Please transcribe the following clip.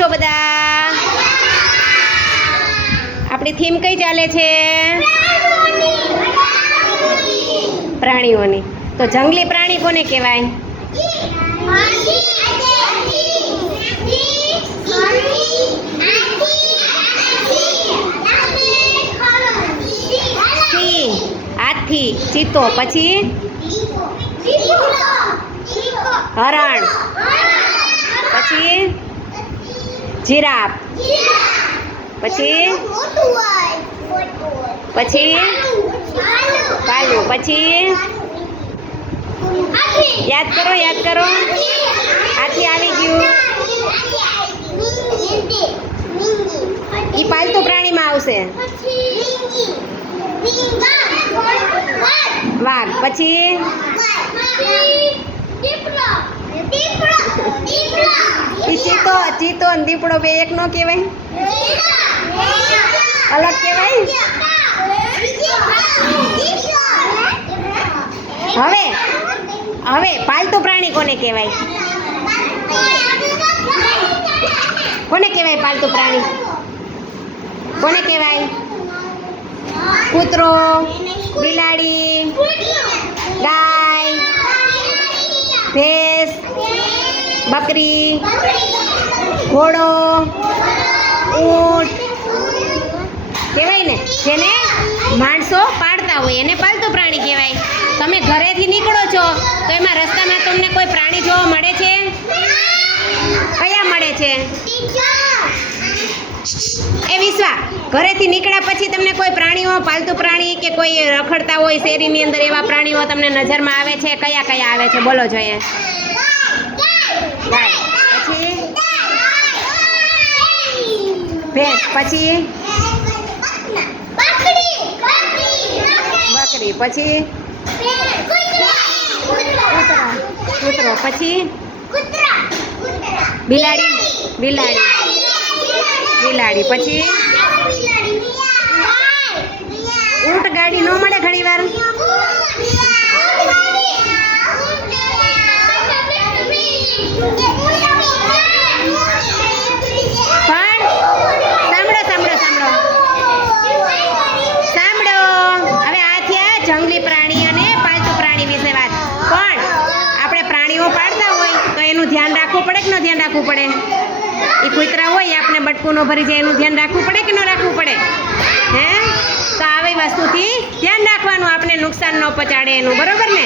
છો બધા? આપણી થીમ કઈ ચાલે છે? પ્રાણીઓની. તો જંગલી પ્રાણી કોને કહેવાય? હાથી. ચિત્તો. પછી? હરણ. પછી? જીરાફ. પછી? પછી? ભાલુ પછી? યાદ કરો યાદ કરો. હાથી આવી ગયું. એ પાલતુ પ્રાણીમાં આવશે. વાઘ. પછી? ઈ ચીતો ચીતો અને દીપડો બે એક નો કહેવાય અલગ કહેવાય હવે હવે પાલતુ પ્રાણી કોને કહેવાય કોને કહેવાય પાલતુ પ્રાણી કોને કહેવાય કૂતરો બિલાડી ગાય ભેંસ બકરી, ઘોડો, ઊંટ. કહેવાય ને, જેને માણસો પાળતા હોય, એને પાલતુ પ્રાણી કહેવાય. તમે ઘરેથી નીકળો છો, તો એમાં રસ્તામાં તમને કોઈ પ્રાણી જોવા મળે છે? કયા મળે છે? એ વિશ્વા, ઘરેથી નીકળ્યા પછી તમને કોઈ પ્રાણીઓ, પાલતુ પ્રાણી કે કોઈ રખડતા હોય શેરીની અંદર એવા પ્રાણીઓ તમને નજરમાં આવે છે? કયા કયા આવે છે? બોલો જોઈએ. ગાય પછી? ભેંસ પછી? બકરી પછી? કૂતરા કૂતરો પછી? બિલાડી બિલાડી. બિલાડી પછી? ઊંટ ગાડી ન મળે ઘણી વાર પણ સાંભળો સાંભળો સાંભળો સાંભળો હવે આ થયા જંગલી પ્રાણી અને પાલતુ પ્રાણી વિશે વાત પણ આપણે પ્રાણીઓ પાળતા હોય તો એનું ધ્યાન રાખવું પડે કે ન ધ્યાન રાખવું પડે? એ કૂતરા હોય આપણે બટકું ન ભરી જાય, એનું ધ્યાન રાખવું પડે કે ન રાખવું પડે? હે? તો આવી વસ્તુથી ધ્યાન રાખવાનું આપણે નુકસાન ન પહોંચાડે એનું, બરોબર ને?